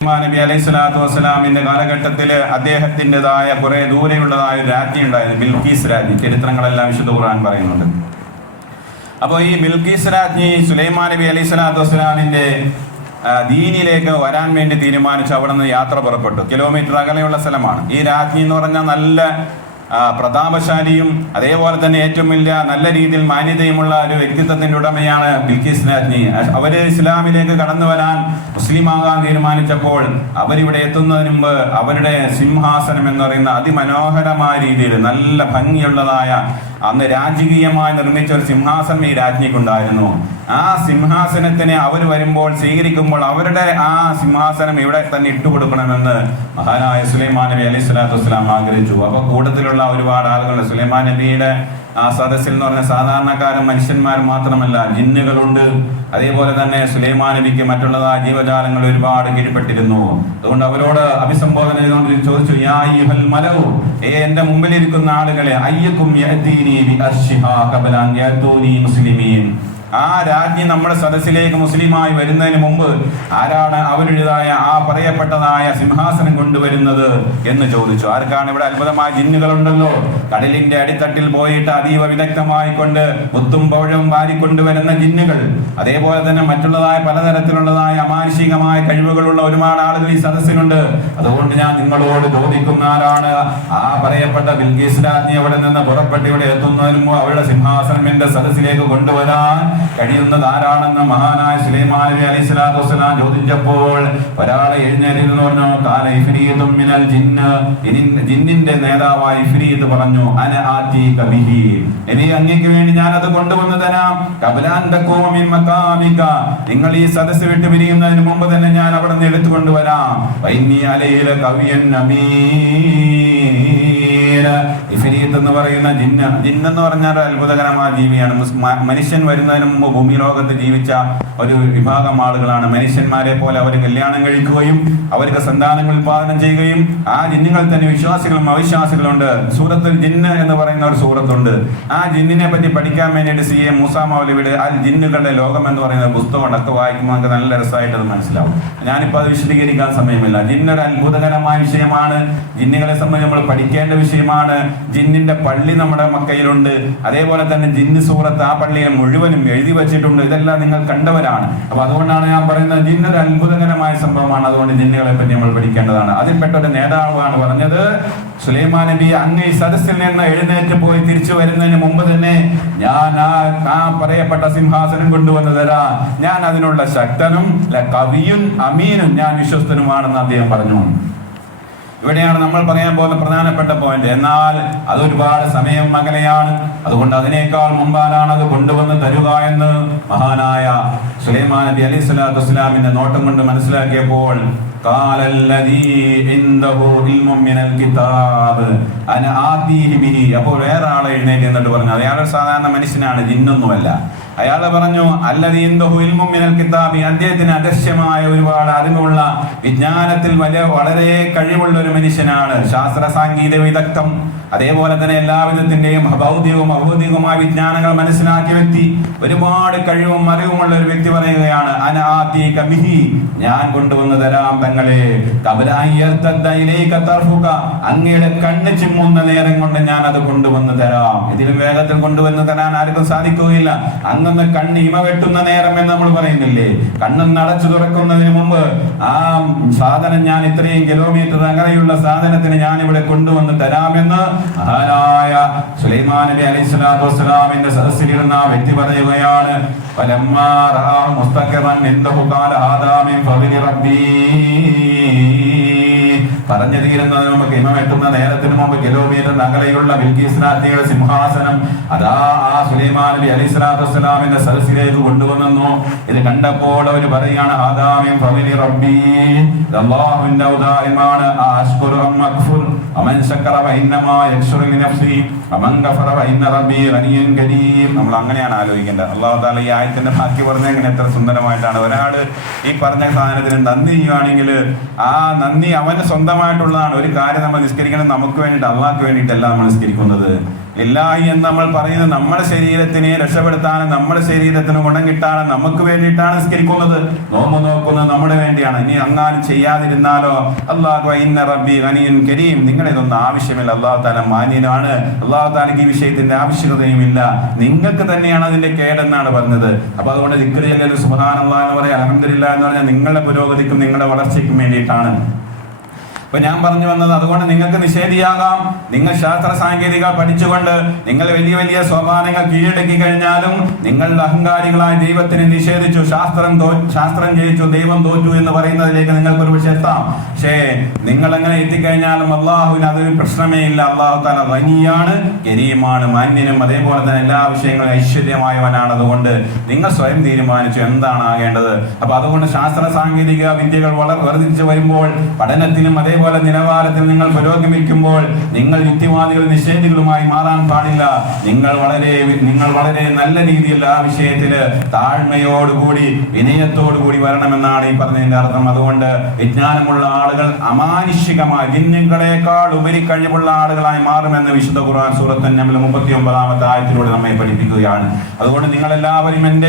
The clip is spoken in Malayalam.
നബി അലൈഹി സ്വലാത്തു വസ്സലാമിന്റെ കാലഘട്ടത്തിൽ അദ്ദേഹത്തിൻ്റെതായ കുറെ ദൂരെയുള്ളതായ ഒരു രാജ്ഞി ഉണ്ടായിരുന്നു, ബിൽക്കീസ് രാജ്ഞി. ചരിത്രങ്ങളെല്ലാം വിശുദ്ധ ഖുർആൻ പറയുന്നുണ്ട്. അപ്പോൾ ഈ ബിൽക്കീസ് രാജ്ഞി സുലൈമാൻ നബി അലൈഹി സ്വലാത്തു വസ്സലാമിന്റെ ദീനിലേക്ക് വരാൻ വേണ്ടി തീരുമാനിച്ചു. അവിടെ നിന്ന് യാത്ര പുറപ്പെട്ടു. കിലോമീറ്റർ അകലെയുള്ള സ്ഥലമാണ്. ഈ രാജ്ഞി എന്ന് പറഞ്ഞാൽ നല്ല പ്രതാപശാലിയും അതേപോലെ തന്നെ ഏറ്റവും വലിയ നല്ല രീതിയിൽ മാന്യതയുമുള്ള ഒരു വ്യക്തിത്വത്തിന്റെ ഉടമയാണ് ബിൽക്കീസ് രാജ്ഞി. അവര് ഇസ്ലാമിലേക്ക് കടന്നു വരാൻ മുസ്ലിമാകാൻ തീരുമാനിച്ചപ്പോൾ അവരിവിടെ എത്തുന്നതിന് മുമ്പ് അവരുടെ സിംഹാസനം എന്ന് പറയുന്ന അതിമനോഹരമായ രീതിയിൽ നല്ല ഭംഗിയുള്ളതായ അന്ന് രാജകീയമായി നിർമ്മിച്ച ഒരു സിംഹാസനം ഈ രാജ്ഞിക്കുണ്ടായിരുന്നു. ആ സിംഹാസനത്തിനെ അവർ വരുമ്പോൾ സ്വീകരിക്കുമ്പോൾ അവരുടെ ആ സിംഹാസനം ഇവിടെ തന്നെ ഇട്ടുകൊടുക്കണമെന്ന് മഹാനായ സുലൈമാൻ നബി അലൈഹി സ്വലാത്തു വസ്സലാം ആഗ്രഹിച്ചു. അപ്പോൾ കൂട്ടത്തിലുള്ള ഒരുപാട് ആളുകൾ സുലൈമാൻ നബിയുടെ ആ സദസ്സിൽ എന്ന് പറഞ്ഞ സാധാരണക്കാരും മനുഷ്യന്മാരും മാത്രമല്ല, ജിന്നുകളുണ്ട്. അതേപോലെ തന്നെ സുലൈമാൻ നബിക്ക് മറ്റുള്ളതായ ജീവജാലങ്ങൾ ഒരുപാട് കീഴ്പ്പെട്ടിരുന്നു. അതുകൊണ്ട് അവരോട് അഭിസംബോധന ചെയ്തുകൊണ്ട് ചോദിച്ചു, യാ അയ്യുഹൽ മലഉ, എന്റെ മുമ്പിലിരിക്കുന്ന ആളുകളെ, അയ്യക്കും യഅ്തീനി ബി അർശിഹാ ഖബല അൻ യഅ്തൂനി മുസ്ലിമീൻ. ആ രാജ്ഞി നമ്മുടെ സദസ്സിലേക്ക് മുസ്ലിമായി വരുന്നതിന് മുമ്പ് ആരാണ് അവരുടേതായ ആ പറയപ്പെട്ടതായ സിംഹാസനം കൊണ്ടുവരുന്നത് എന്ന് ചോദിച്ചു. ആർക്കാണ്? ഇവിടെ അത്ഭുതമായ ജിന്നുകളുണ്ടല്ലോ, കടലിന്റെ അടിത്തട്ടിൽ പോയിട്ട് അതീവ വിദഗ്ധമായി കൊണ്ട് മുത്തും പൗഴവും വാരിക്കൊണ്ടുവരുന്ന ജിന്നുകൾ. അതേപോലെ തന്നെ മറ്റുള്ളതായ പലതരത്തിലുള്ളതായ അമാനുഷികമായ കഴിവുകളുള്ള ഒരുപാട് ആളുകൾ ഈ സദസ്സിലുണ്ട്. അതുകൊണ്ട് ഞാൻ നിങ്ങളോട് ചോദിക്കുന്ന ആരാണ് ആ പറയപ്പെട്ട ബിൽക്കീസ് രാജ്ഞി അവിടെ നിന്ന് പുറപ്പെട്ട് ഇവിടെ എത്തുന്നതിന് മുമ്പ് അവരുടെ സിംഹാസനം എന്റെ സദസ്സിലേക്ക് കൊണ്ടുവരാൻ കഴിയുന്നത് ആരാണെന്ന് മഹാനായ സുലൈമാൻ നബി അലൈഹി സ്വലാത്തു വസ്സലാം ചോദിച്ചപ്പോൾ ഒരാളെ എഴുന്നേറ്റ് പറഞ്ഞു, കാല ഇഫ്രീതും മിനൽ ജിന്ന്, ജിന്നിന്റെ നേതാവായ ഇഫ്രീത് പറഞ്ഞു, അന ആതീക ബിഹി, നബി അങ്ങേക്ക് വേണ്ടി ഞാൻ അത് കൊണ്ടുവന്നു തരാം. ഖബലാൻ തഖൂമ മിൻ മഖാമിക, നിങ്ങൾ ഈ സദസ്സ് വിട്ട് പിരിയുന്നതിന് മുമ്പ് തന്നെ ഞാൻ അവിടെ നിന്ന് എടുത്തുകൊണ്ടുവരാം. വൈന്നി അലൈഹി ലഖവിയൻ അമീൻ. ഇഫ്രീത്ത് എന്ന് പറയുന്ന ജിന്നെന്ന് പറഞ്ഞാൽ അത്ഭുതകരമായ ജീവിയാണ്. മനുഷ്യൻ വരുന്നതിന് മുമ്പ് ഭൂമി ലോകത്ത് ജീവിച്ച ഒരു വിഭാഗം ആളുകളാണ്. മനുഷ്യന്മാരെ പോലെ അവർ കല്യാണം കഴിക്കുകയും അവർക്ക് സന്താനങ്ങൾ ഉൽപാദനം ചെയ്യുകയും ആ ജിന്നുകൾ തന്നെ വിശ്വാസികളും അവിശ്വാസികളുണ്ട്. സൂറത്തുൽ ജിന്ന് എന്ന് പറയുന്ന ഒരു സൂറത്തുണ്ട്. ആ ജിന്നിനെ പറ്റി പഠിക്കാൻ വേണ്ടിയിട്ട് CA മൂസാ മൗലവിയുടെ ആ ജിന്നുകളുടെ ലോകം എന്ന് പറയുന്ന പുസ്തകം അതൊക്കെ വായിക്കുമ്പോൾ നമുക്ക് നല്ല രസമായിട്ട് അത് മനസ്സിലാവും. ഞാനിപ്പോൾ അത് വിശദീകരിക്കാൻ സമയമില്ല. ജിന്നൊരു അത്ഭുതകരമായ വിഷയമാണ്. ജിന്നുകളെ സംബന്ധിച്ച് നമ്മൾ പഠിക്കേണ്ട വിഷയമാണ്. ജിന്നിന്റെ പള്ളി നമ്മുടെ മക്കയിലുണ്ട്. അതേപോലെ തന്നെ ജിന്ന് സൂറത്ത് ആ പള്ളിയെ മുഴുവനും എഴുതി വെച്ചിട്ടുണ്ട്. ഇതെല്ലാം നിങ്ങൾ കണ്ടവരാണ്. അപ്പൊ അതുകൊണ്ടാണ് ഞാൻ പറയുന്നത് ജിന്നൊരു അത്ഭുതകരമായ സംഭവമാണ്. അതുകൊണ്ട് ജിന്നുകളെ പറ്റി നമ്മൾ പഠിക്കേണ്ടതാണ്. അതിൽപ്പെട്ട ഒരു നേതാവാണ് പറഞ്ഞത്, സുലൈമാൻ നബി അങ്ങ് ഈ സദസ്സിൽ നിന്ന് എഴുന്നേറ്റ് പോയി തിരിച്ചു വരുന്നതിന് മുമ്പ് തന്നെ ഞാൻ ആ പറയപ്പെട്ട സിംഹാസനം കൊണ്ടുവന്നു തരാം. ഞാൻ അതിനുള്ള ശക്തനും കവിയും അമീനും ഞാൻ വിശ്വസ്തനുമാണെന്ന് അദ്ദേഹം പറഞ്ഞു. ഇവിടെയാണ് നമ്മൾ പറയാൻ പോകുന്ന പ്രധാനപ്പെട്ട പോയിന്റ്. എന്നാൽ അത് ഒരുപാട് സമയം അകലെയാണ്. അതുകൊണ്ട് അതിനേക്കാൾ മുമ്പാലാണ് അത് കൊണ്ടുവന്ന് തരുക എന്ന് മഹാനായ സുലൈമാൻ നബി അലൈഹി സ്വലാത്തു വസ്സലാമിന്റെ നോട്ടം കൊണ്ട് മനസ്സിലാക്കിയപ്പോൾ അപ്പോൾ വേറെ ആളെ എഴുന്നേറ്റ് എന്നിട്ട് പറഞ്ഞു, അയാളൊരു സാധാരണ മനുഷ്യനാണ്, ജിന്നൊന്നുമല്ല. അയാൾ പറഞ്ഞു, അല്ലദീ ഇൻദഹു ഇൽമും മിനൽ കിതാബി, അദ്ദേഹത്തിന് അദൃശ്യമായ ഒരുപാട് അറിവുള്ള വിജ്ഞാനത്തിൽ വളരെ കഴിവുള്ള ഒരു മനുഷ്യനാണ്. ശാസ്ത്ര സാങ്കേതിക വിദഗ്ധം, അതേപോലെ തന്നെ എല്ലാവിധത്തിന്റെയും ഭൗതികവും അഭൗതികവുമായ വിജ്ഞാനങ്ങൾ മനസ്സിലാക്കിയ വ്യക്തി, ഒരുപാട് കഴിവും അറിവുമുള്ള ഒരു വ്യക്തി പറയുകയാണ്, അന ആതീക ബിഹി, ഞാൻ കൊണ്ടുവന്ന് തരാം തങ്ങളെ. അങ്ങയുടെ കണ്ണ് ചിമ്മുന്ന നേരം കൊണ്ട് ഞാൻ അത് കൊണ്ടുവന്ന് തരാം. ഇതിലും വേഗത്തിൽ കൊണ്ടുവന്ന് തരാൻ ആർക്കും സാധിക്കുകയില്ല. അങ്ങൊന്ന് കണ്ണ് ഇമ വെട്ടുന്ന നേരം എന്ന് നമ്മൾ പറയുന്നില്ലേ, കണ്ണൊന്ന് അടച്ചു തുറക്കുന്നതിന് മുമ്പ് ആ സാധനം ഞാൻ ഇത്രയും കിലോമീറ്റർ അകലെയുള്ള സാധനത്തിന് ഞാൻ ഇവിടെ കൊണ്ടുവന്ന് തരാമെന്ന് മഹാനായ സുലൈമാൻ നബി അലൈഹി സ്വലാത്തു വസ്സലാമിന്റെ സദസ്സിലിരുന്ന ആ വ്യക്തി പറയുകയാണ്. പറഞ്ഞു തീരുന്നതിന് മുമ്പ് ഇമ വെട്ടുന്ന നേരത്തിന് മുമ്പ് കിലോമീറ്റർ അകലെയുള്ള ബിൽക്കീസ് രാജ്ഞിയുടെ സിംഹാസനം അതാ ആ സുലൈമാൻ നബി അലൈഹി സ്വലാത്തു വസ്സലാമിന്റെ സദസ്സിലേക്ക് കൊണ്ടുവന്നു. ഇത് കണ്ടപ്പോൾ അവർ പറയുകയാണ്, ആദാമിൻ ഫമിലി റബ്ബി, അല്ലാഹുവിന്റെ ഔദാര്യമാണ്. അശ്കുറു അം അക്ഫുർ, അമൻ ശക്കറ ഫഇന്നമാ യശ്കുറു ലിനഫ്സി, അമൻ ഗഫറ ഫഇന്ന റബ്ബി ഗനിയ്യുൻ കരീം. നമ്മൾ അങ്ങനെയാണ് ആലോചിക്കേണ്ടത്. അല്ലാഹു തആല ഈ ആയത്തിന്റെ ബാക്കി പറഞ്ഞ എങ്ങനെ എത്ര സുന്ദരമായിട്ടാണ്. ഒരാൾ ഈ പറഞ്ഞ സാധനത്തിന് നന്ദി ചെയ്യുകയാണെങ്കിൽ ആ നന്ദി അവന് സ്വന്തമായിട്ടുള്ളതാണ്. ഒരു കാര്യം നമ്മൾ നിസ്കരിക്കണം നമുക്ക് വേണ്ടിയിട്ട്, അള്ളാഹ്ക്ക് വേണ്ടിയിട്ടല്ല നമ്മൾ നിസ്കരിക്കുന്നത്. ലില്ലാഹി എന്ന് നമ്മൾ പറയുന്നത് നമ്മുടെ ശരീരത്തിനെ രക്ഷപ്പെടുത്താനും നമ്മുടെ ശരീരത്തിന് ഗുണം കിട്ടാനും നമുക്ക് വേണ്ടിയിട്ടാണ് നിസ്കരിക്കുന്നത്. നോമ്പ് നോക്കുന്നത് നമ്മുടെ വേണ്ടിയാണ്. ഇനി അങ്ങാനും ചെയ്യാതിരുന്നാലോ, അല്ലാഹു ഇന്ന റബ്ബി ഗനിയ്യുൻ കരീം, നിങ്ങളിതൊന്നും ആവശ്യമില്ല, അല്ലാഹു തആല മാന്യനാണ്, അല്ലാഹു തആലയ്ക്ക് ഈ വിഷയത്തിന്റെ ആവശ്യകതയുമില്ല, നിങ്ങൾക്ക് തന്നെയാണ് അതിന്റെ കേടെന്നാണ് പറഞ്ഞത്. അപ്പൊ അതുകൊണ്ട് ദിക്ർ ചൊല്ലൽ സുബ്ഹാനല്ലാഹ് എന്ന് പറയാം, അൽഹംദുലില്ലാഹ് എന്ന് പറഞ്ഞാൽ നിങ്ങളുടെ പുരോഗതിക്കും നിങ്ങളുടെ വളർച്ചയ്ക്കും വേണ്ടിയിട്ടാണ്. അപ്പൊ ഞാൻ പറഞ്ഞു വന്നത്, അതുകൊണ്ട് നിങ്ങൾക്ക് നിഷേധിയാകാം. നിങ്ങൾ ശാസ്ത്ര സാങ്കേതിക പഠിച്ചുകൊണ്ട് നിങ്ങൾ വലിയ വലിയ സോപാനങ്ങൾ കീഴടക്കി കഴിഞ്ഞാലും നിങ്ങളുടെ അഹങ്കാരികളായ ദൈവത്തിനെ നിഷേധിച്ചു, ശാസ്ത്രം ജയിച്ചു, ദൈവം തോറ്റു എന്ന് പറയുന്നതിലേക്ക് നിങ്ങൾക്ക് ഒരു പക്ഷെ എത്താം. പക്ഷേ നിങ്ങൾ അങ്ങനെ എത്തിക്കഴിഞ്ഞാലും അള്ളാഹുവിന് അതൊരു പ്രശ്നമേ ഇല്ല. അള്ളാഹു തആല ഗനിയാണ്, കരീമാണ്, മാന്യനും, അതേപോലെ തന്നെ എല്ലാ വിഷയങ്ങളും ഐശ്വര്യമായവനാണ്. അതുകൊണ്ട് നിങ്ങൾ സ്വയം തീരുമാനിച്ചു എന്താണ് ആകേണ്ടത്. അപ്പൊ അതുകൊണ്ട് ശാസ്ത്ര സാങ്കേതിക വിദ്യകൾ വർദ്ധിച്ചു വരുമ്പോൾ, പഠനത്തിനും അതേപോലെ നിലവാരത്തിൽ നിങ്ങൾ പുരോഗമിക്കുമ്പോൾ നിങ്ങൾ യുക്തിവാദികൾ നിഷേധികളുമായി മാറാൻ പാടില്ല. നിങ്ങൾ വളരെ നല്ല രീതിയിൽ ആ വിഷയത്തില് താഴ്മയോടുകൂടി വിനയത്തോടുകൂടി വരണമെന്നാണ് ഈ പറഞ്ഞതിന്റെ അർത്ഥം. അതുകൊണ്ട് വിജ്ഞാനമുള്ള ആളുകൾ അമാനുഷികമായ ജിന്നുകളെക്കാൾ ഉപരി കഴിവുള്ള ആളുകളായി മാറുമെന്ന് വിശുദ്ധ ഖുർആൻ സൂറത്തുൻ നംൽ 39-ാമത്തെ ആയത്തിലൂടെ നമ്മെ പഠിപ്പിക്കുകയാണ്. അതുകൊണ്ട് നിങ്ങൾ എല്ലാവരും എന്റെ